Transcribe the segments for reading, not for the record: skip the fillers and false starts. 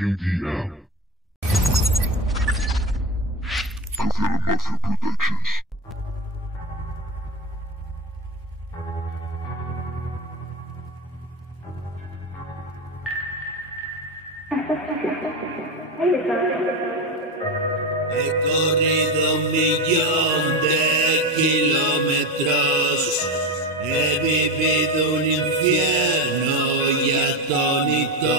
QDM. Gotham Mafia Productions. He corrido 1.000.000 de kilómetros, he vivido un infierno y atónito.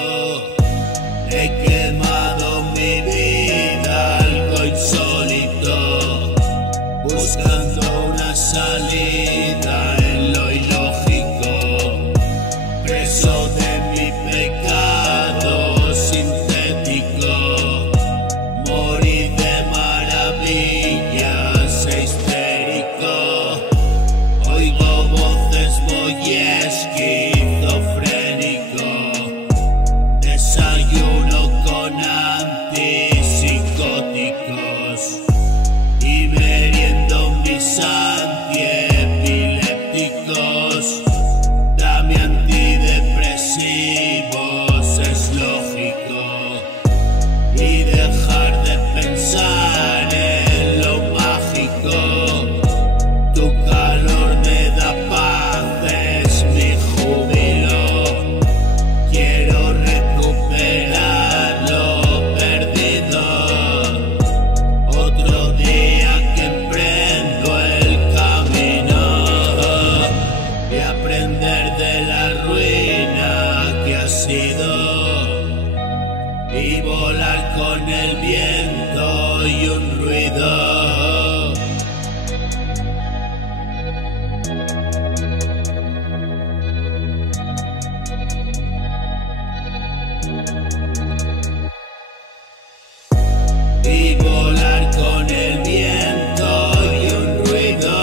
He quemado mi vida, algo insólito, buscando una salida en lo ilógico, preso de mi pecado sintético. Morí de maravillas e histérico, oigo voces, voy esquizofrénico, desayuno con antipsicóticos y meriendo mis antiepilépticos. Dame antidepresivos, es lógico, y dejar de pensar en lo mágico. Tu calor me da paz, es mi júbilo. Quiero recuperar lo perdido. Otro día que emprendo el camino y aprender de la ruina que ha sido, y volar con el viento y un ruido. Y volar con el viento y un ruido.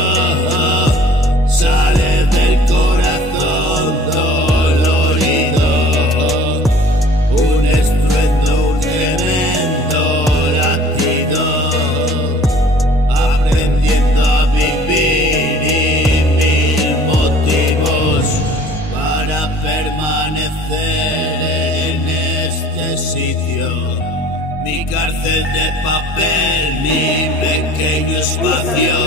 Sale del corazón dolorido, un estruendo, un tremendo latido, aprendiendo a vivir y 1.000 motivos para permanecer en este sitio. Mi cárcel de papel, mi pequeño espacio.